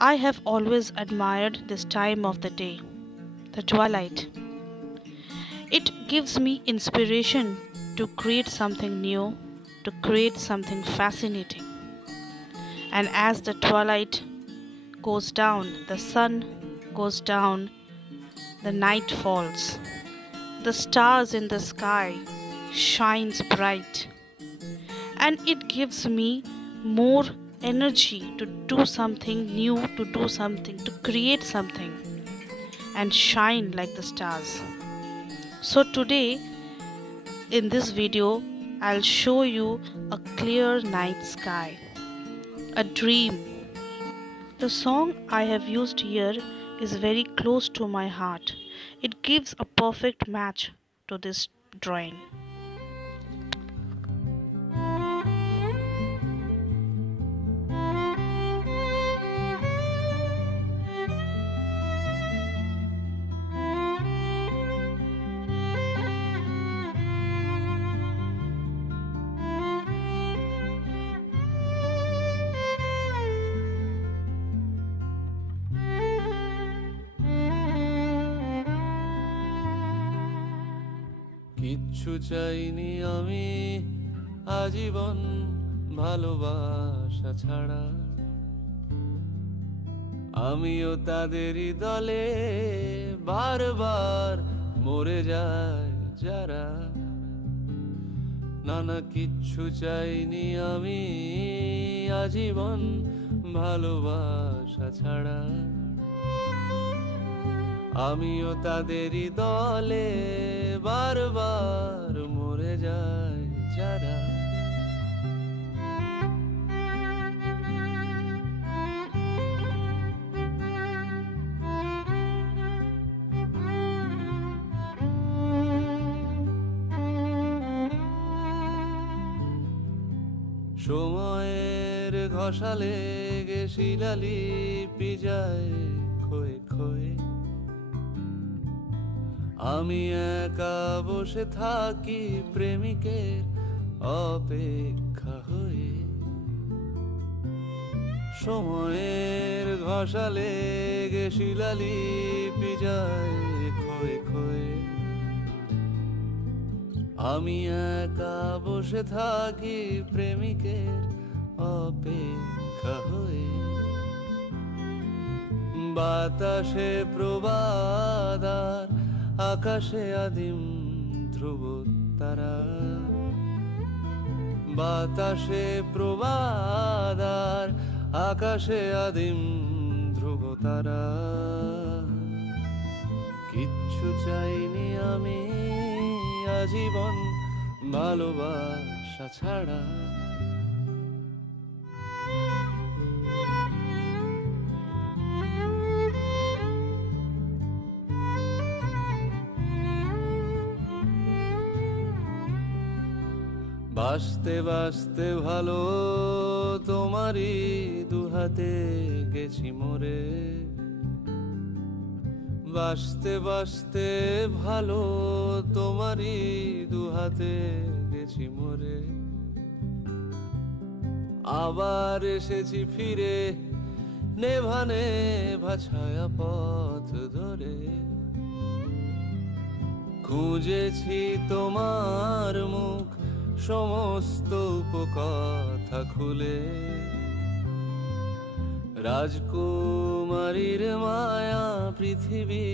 I have always admired this time of the day, the twilight. It gives me inspiration to create something new, to create something fascinating. And as the twilight goes down, the sun goes down, the night falls, the stars in the sky shines bright, and it gives me more energy to do something new, to do something, to create something and shine like the stars. So today in this video I'll show you a clear night sky, a dream. The song I have used here is very close to my heart. It gives a perfect match to this drawing. কিচ্ছু চাইনি আমি আজীবন ভালোবাসা ছাড়া আমিও তাদেরই দলে বারবার মরে যায় যারা না কিচ্ছু চাইনি আমি আজীবন ভালোবাসা ছাড়া আমিও তাদেরই দলে বারবার মরে যায় যারা সময়ের ঘষালে গে শিলালিপি যায় ক্ষয়ে ক্ষয়ে আমি একা বসে থাকি প্রেমিকের অপেক্ষা হয়ে সময়ের ঘষালে গে শিলালিপি যায় ক্ষয়ে ক্ষয়ে আমি একা বসে থাকি প্রেমিকের অপেক্ষা হয়ে বাতাসে প্রবাদার আকাশে আদিম ধ্রুব তারা বাতাসে প্রবাদার আকাশে আদিম ধ্রুব তারা কিচ্ছু চাইনি আমি আজীবন ভালোবাসা ছাড়া বাঁচতে বাঁচতে ভালো তোমারই দুহাতে গেছি মরে বাঁচতে বাঁচতে ভালো তোমারই দুহাতে গেছি মরে আবার এসেছি ফিরে নেভা নেভা ছায়া পথ ধরে খুঁজেছি তোমার মুখ সমস্ত উপকথা খুলে রাজকুমারীর মায়া পৃথিবী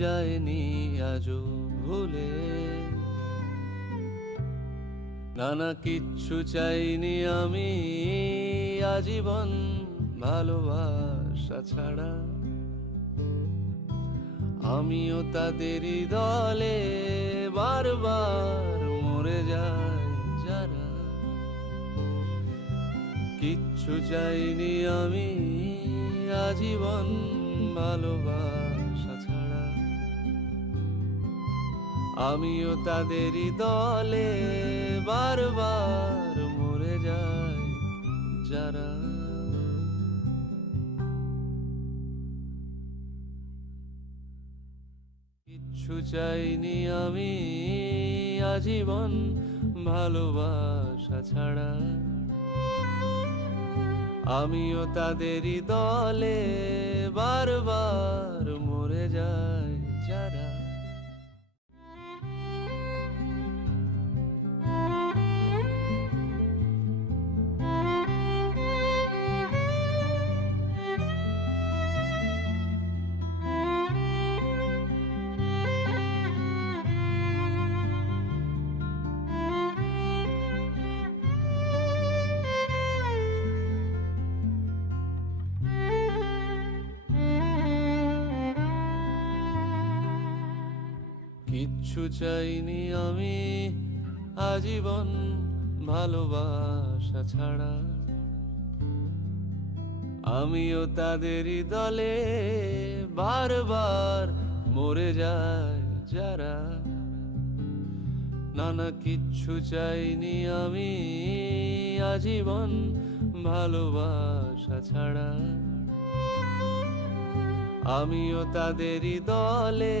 যায়নি আজও ভুলে নানা কিচ্ছু চাইনি আমি আজীবন ভালোবাসা ছাড়া আমিও তাদেরই দলে বারবার মরে যায় যারা কিচ্ছু চাইনি আমি আজীবন ভালোবাসা ছাড়া আমিও তাদেরই দলে বারবার মরে যায় যারা কিচ্ছু চাইনি আমি আজীবন ভালোবাসা ছাড়া আমিও তাদেরই দলে বারবার মরে যাই যারা। কিচ্ছু চাইনি আমি আজীবন ভালোবাসা ছাড়া, আমিও তাদেরই দলে বারবার মরে যাই যারা। নানা কিচ্ছু চাইনি আমি আজীবন ভালোবাসা ছাড়া, আমিও তাদেরই দলে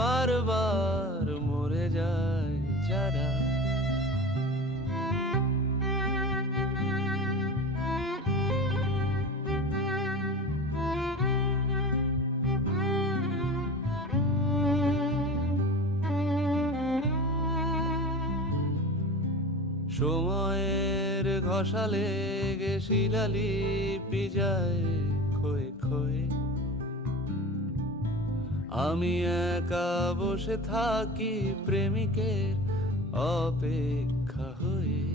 বারবার মরে যাই যারা। সময়ের ঘষালে গে শিলালিপি যায় ক্ষয়ে ক্ষয়ে, আমি একা বসে থাকি প্রেমিকের অপেক্ষা হয়ে।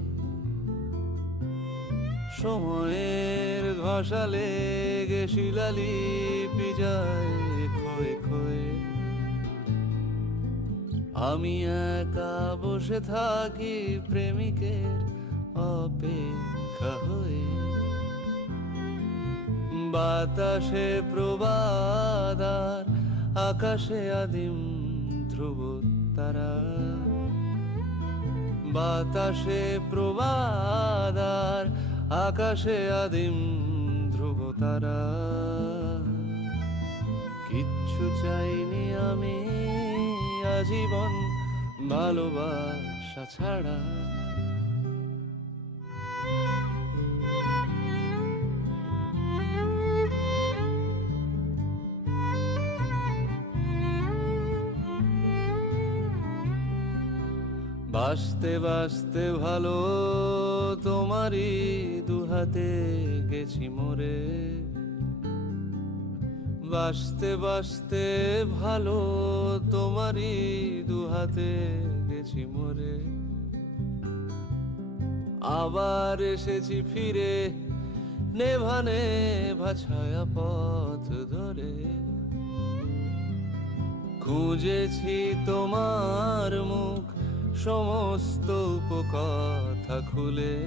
সময়ের ঘষালে গে শিলালিপি যায় ক্ষয়ে ক্ষয়ে, আমি একা বসে থাকি প্রেমিকের অপেক্ষা হয়ে। বাতাসে প্রবাদার আকাশে আদিম ধ্রুব তারা, বাতাসে প্রবাদার আকাশে আদিম ধ্রুব তারা। কিচ্ছু চাইনি আমি আজীবন ভালোবাসা ছাড়া, বাঁচতে বাঁচতে ভালো তোমারই দুহাতে গেছি মরে। বাঁচতে বাঁচতে ভালো তোমারই দুহাতে গেছি মরে। আবার এসেছি ফিরে নেভা নেভা ছায়া পথ ধরে, খুঁজেছি তোমার মুখ সমস্ত উপকথা খুলে।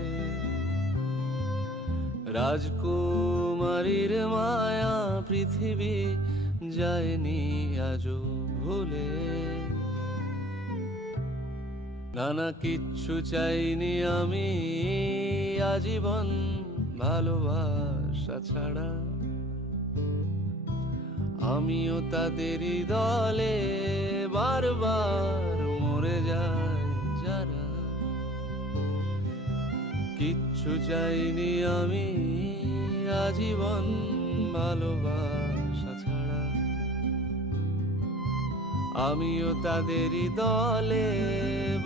রাজকুমারীর মায়া পৃথিবী যায়নি আজও ভুলে। নানা কিচ্ছু চাইনি আমি আজীবন ভালোবাসা ছাড়া, আমিও তাদেরই দলে বারবার মরে যাই যারা। কিচ্ছু চাইনি আমি আজীবন ভালোবাসা ছাড়া, আমিও তাদেরই দলে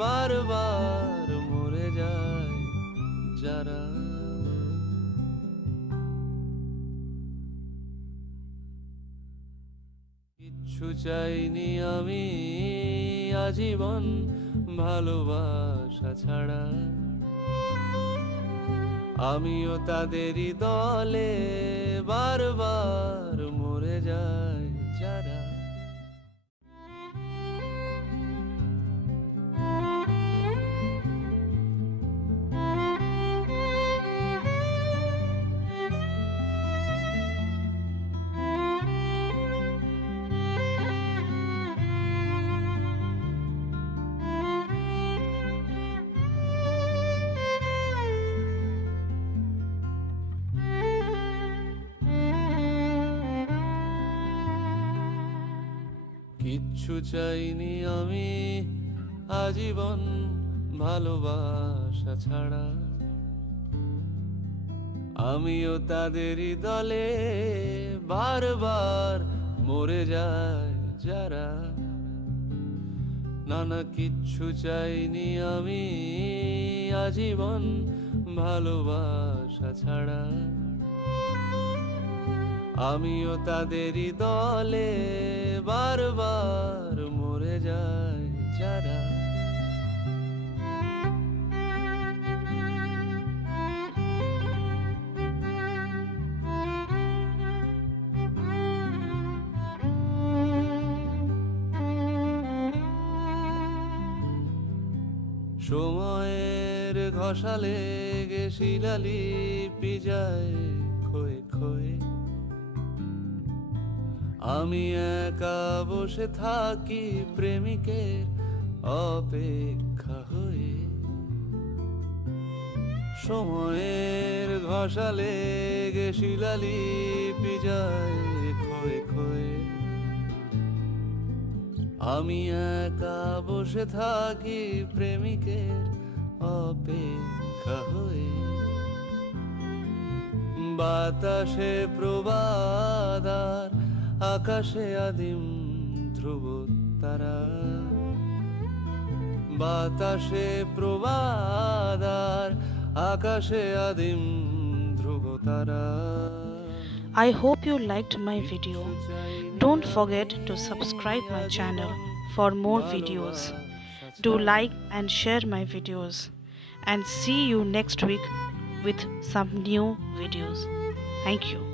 বারবার মরে যাই যারা। কিচ্ছু চাইনি আমি আজীবন ভালোবাসা ছাড়া, আমিও তাদেরই দলে বারবার মরে যাই যারা। কিচ্ছু চাইনি আমি আজীবন ভালোবাসা ছাড়া, আমিও তাদেরই দলে বারবার মরে যায় যারা। নানা কিচ্ছু চাইনি আমি আজীবন ভালোবাসা ছাড়া। আমিও তাদেরই দলে বারবার মরে যায় যারা। সময়ের ঘষালে গে শিলালিপি যায় ক্ষয়ে ক্ষয়ে। আমি একা বসে থাকি প্রেমিকের অপেক্ষা হয়ে। সময়ের ঘষালে গে শিলালিপি যায় ক্ষয়ে ক্ষয়ে। আমি একা বসে থাকি প্রেমিকের অপেক্ষা হয়ে। বাতাসে প্রবাদ আর আকাশে আদিম ধ্রুব তারা। বাতাসে প্রবাদ আর আকাশে আদিম ধ্রুব তারা। I hope you liked my video. Don't forget to subscribe my channel for more videos. Do like and share my videos, and see you next week with some new videos. Thank you.